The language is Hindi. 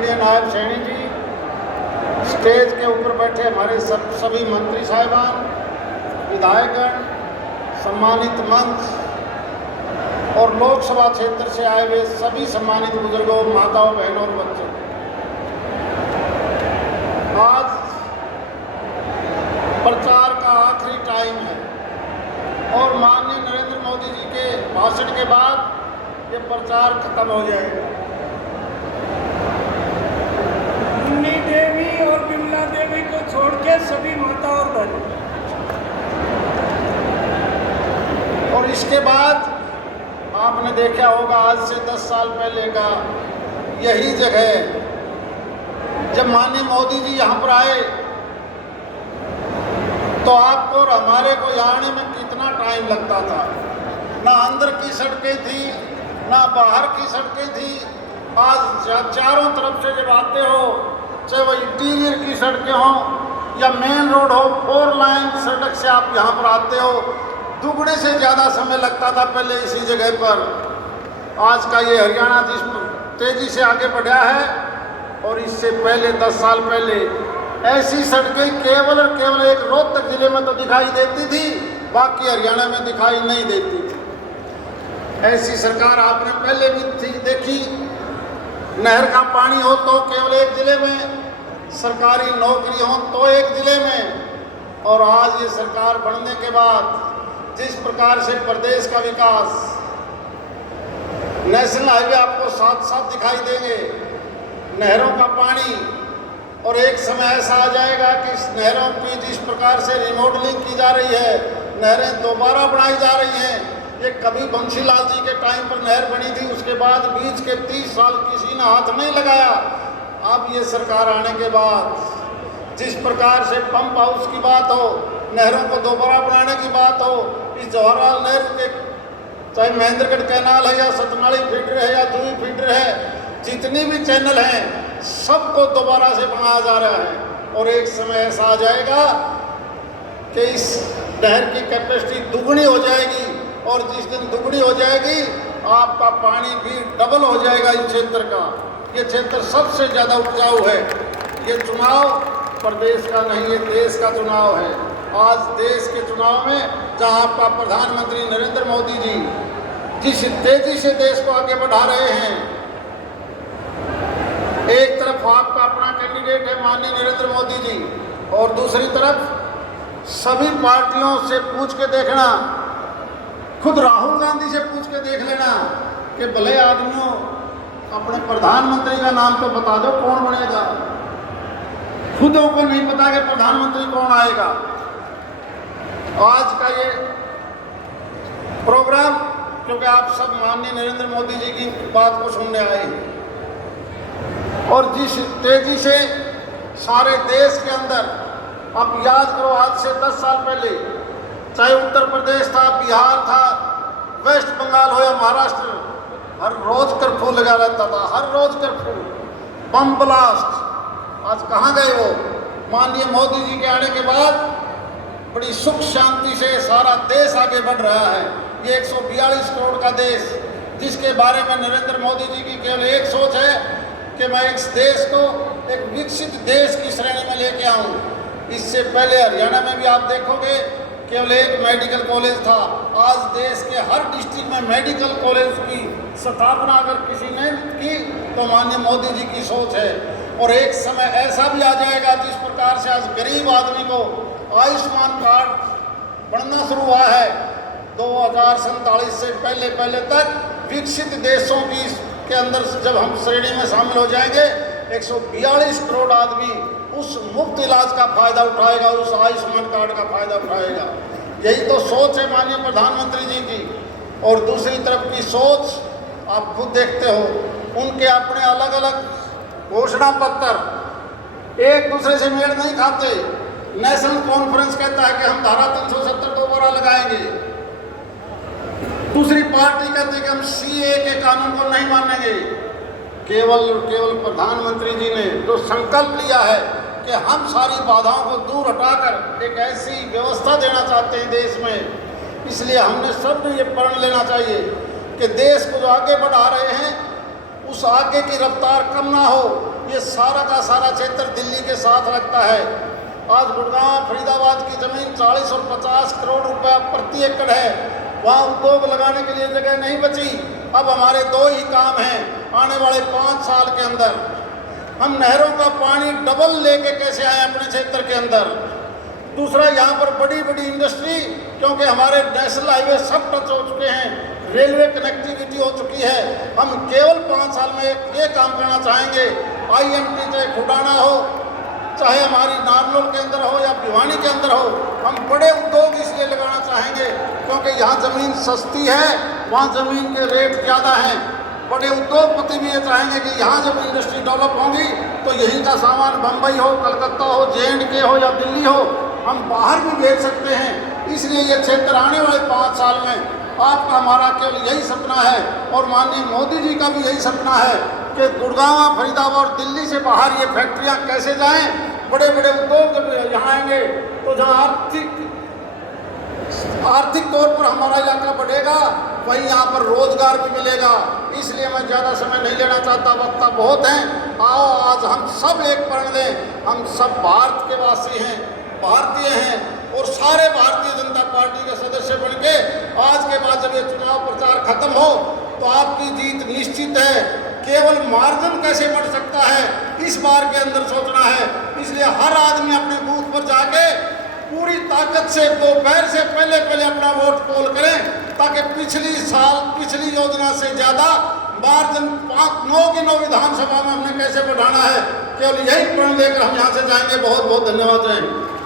माननीय नायब सैनी जी, स्टेज के ऊपर बैठे हमारे सभी मंत्री साहिबान, विधायकगण, सम्मानित मंच और लोकसभा क्षेत्र से आए हुए सभी सम्मानित बुजुर्गों, माताओं, बहनों और बच्चों, आज प्रचार का आखिरी टाइम है और माननीय नरेंद्र मोदी जी के भाषण के बाद ये प्रचार खत्म हो जाएगा। मुन्नी देवी और बिमला देवी को छोड़ के सभी माता और बहन, और इसके बाद आपने देखा होगा आज से 10 साल पहले का यही जगह जब माननीय मोदी जी यहाँ पर आए तो आपको और हमारे को यहाँ आने में कितना टाइम लगता था। ना अंदर की सड़कें थी, ना बाहर की सड़कें थी। आज चारों तरफ से जब आते हो, चाहे वो इंटीरियर की सड़कें हों या मेन रोड हो, 4 लाइन सड़क से आप यहाँ पर आते हो, दुगने से ज़्यादा समय लगता था पहले इसी जगह पर। आज का ये हरियाणा जिस तेज़ी से आगे बढ़ा है और इससे पहले 10 साल पहले ऐसी सड़कें केवल और केवल एक रोहतक जिले में तो दिखाई देती थी, बाकी हरियाणा में दिखाई नहीं देती थी। ऐसी सरकार आपने पहले भी थी देखी। नहर का पानी हो तो केवल एक जिले में, सरकारी नौकरी हो तो एक जिले में, और आज ये सरकार बनने के बाद जिस प्रकार से प्रदेश का विकास, नेशनल हाईवे आपको साथ साथ दिखाई देंगे, नहरों का पानी, और एक समय ऐसा आ जाएगा कि इस नहरों की जिस प्रकार से रिमॉडलिंग की जा रही है, नहरें दोबारा बनाई जा रही हैं। ये कभी बंशीलाल जी के टाइम पर नहर बनी थी, उसके बाद बीच के 30 साल किसी ने हाथ नहीं लगाया। अब ये सरकार आने के बाद जिस प्रकार से पंप हाउस की बात हो, नहरों को दोबारा बनाने की बात हो, इस जवाहरलाल नेहरू के चाहे महेंद्रगढ़ कैनाल है या सतनाली फीडर है या दूई फीडर है, जितनी भी चैनल हैं सबको दोबारा से बनाया जा रहा है। और एक समय ऐसा आ जाएगा कि इस नहर की कैपेसिटी दुगनी हो जाएगी, और जिस दिन दुगनी हो जाएगी आपका पानी भी डबल हो जाएगा इस क्षेत्र का। ये क्षेत्र सबसे ज़्यादा उपजाऊ है। ये चुनाव प्रदेश का नहीं, ये देश का चुनाव है। आज देश के चुनाव में जहाँ आपका प्रधानमंत्री नरेंद्र मोदी जी जिस तेजी से देश को आगे बढ़ा रहे हैं, एक तरफ आपका अपना कैंडिडेट है माननीय नरेंद्र मोदी जी, और दूसरी तरफ सभी पार्टियों से पूछ के देखना, खुद राहुल गांधी से पूछ के देख लेना कि भले आदमियों अपने प्रधानमंत्री का नाम तो बता दो कौन बनेगा। खुदों को नहीं पता कि प्रधानमंत्री कौन आएगा। आज का ये प्रोग्राम क्योंकि आप सब माननीय नरेंद्र मोदी जी की बात को सुनने आए हैं, और जिस तेजी से सारे देश के अंदर, आप याद करो आज से 10 साल पहले चाहे उत्तर प्रदेश था, बिहार था, वेस्ट बंगाल हो या महाराष्ट्र, हर रोज कर्फ्यू लगा रहता था, हर रोज कर्फ्यू, बम ब्लास्ट। आज कहाँ गए वो? माननीय मोदी जी के आने के बाद बड़ी सुख शांति से सारा देश आगे बढ़ रहा है। ये 142 करोड़ का देश, जिसके बारे में नरेंद्र मोदी जी की केवल एक सोच है कि मैं इस देश को एक विकसित देश की श्रेणी में लेके आऊं। इससे पहले हरियाणा में भी आप देखोगे केवल एक मेडिकल कॉलेज था। आज देश के हर डिस्ट्रिक्ट में मेडिकल कॉलेज की स्थापना अगर किसी ने की तो माननीय मोदी जी की सोच है। और एक समय ऐसा भी आ जाएगा जिस प्रकार से आज गरीब आदमी को आयुष्मान कार्ड बनना शुरू हुआ है, 2047 से पहले तक विकसित देशों की के अंदर जब हम श्रेणी में शामिल हो जाएंगे, 142 करोड़ आदमी उस मुफ्त इलाज का फायदा उठाएगा, उस आयुष्मान कार्ड का फायदा उठाएगा। यही तो सोच है माननीय प्रधानमंत्री जी की। और दूसरी तरफ की सोच आप खुद देखते हो, उनके अपने अलग अलग घोषणा पत्र एक दूसरे से मेल नहीं खाते। नेशनल कॉन्फ्रेंस कहता है कि हम धारा 370 दोबारा लगाएंगे, दूसरी पार्टी कहती है कि हम सीए के कानून को नहीं मानेंगे। केवल प्रधानमंत्री जी ने जो संकल्प लिया है कि हम सारी बाधाओं को दूर हटाकर एक ऐसी व्यवस्था देना चाहते हैं देश में, इसलिए हमने सब ये प्रण लेना चाहिए कि देश को जो आगे बढ़ा रहे हैं उस आगे की रफ्तार कम ना हो, ये सारा का सारा क्षेत्र दिल्ली के साथ लगता है। आज गुड़गांव फरीदाबाद की ज़मीन 40 और 50 करोड़ रुपया प्रति एकड़ है, वहाँ उद्योग लगाने के लिए जगह नहीं बची। अब हमारे दो ही काम हैं आने वाले 5 साल के अंदर, हम नहरों का पानी डबल लेके कैसे आए अपने क्षेत्र के अंदर। दूसरा, यहाँ पर बड़ी बड़ी इंडस्ट्री, क्योंकि हमारे नेशनल हाईवे सब टच हो चुके हैं, रेलवे कनेक्टिविटी हो चुकी है। हम केवल 5 साल में ये काम करना चाहेंगे, IMT चाहे खुडाना हो, चाहे हमारी नारनौल के अंदर हो या भिवानी के अंदर हो, हम बड़े उद्योग इसलिए लगाना चाहेंगे क्योंकि यहाँ ज़मीन सस्ती है, वहाँ ज़मीन के रेट ज़्यादा हैं। बड़े उद्योगपति भी ये चाहेंगे कि यहाँ जब इंडस्ट्री डेवलप होंगी तो यहीं का सामान बम्बई हो, कलकत्ता हो, JNK हो या दिल्ली हो, हम बाहर भी भेज सकते हैं। इसलिए ये क्षेत्र आने वाले 5 साल में आपका हमारा केवल यही सपना है और माननीय मोदी जी का भी यही सपना है कि गुड़गांव, फरीदाबाद और दिल्ली से बाहर ये फैक्ट्रियाँ कैसे जाएँ। बड़े बड़े उद्योग जब यहाँ आएंगे तो जहाँ आर्थिक तौर पर हमारा इलाका बढ़ेगा, वहीं यहाँ पर रोजगार भी मिलेगा। इसलिए मैं ज़्यादा समय नहीं लेना चाहता, वक्ता बहुत हैं। आओ आज हम सब एक प्रण लें, हम सब भारत के वासी हैं, भारतीय हैं और सारे भारतीय जनता पार्टी के सदस्य बनके आज के बाद जब ये चुनाव प्रचार खत्म हो तो आपकी जीत निश्चित है। केवल मार्जिन कैसे बढ़ सकता है इस बार के अंदर सोचना है। इसलिए हर आदमी अपने बूथ पर जाके पूरी ताकत से दोपहर से पहले अपना वोट पोल करें, ताकि पिछली योजना से ज़्यादा मार्जिन 9 की 9 विधानसभा में हमने कैसे बढ़ाना है, केवल यही प्रण लेकर हम यहाँ से जाएंगे। बहुत बहुत धन्यवाद। जय हिंद।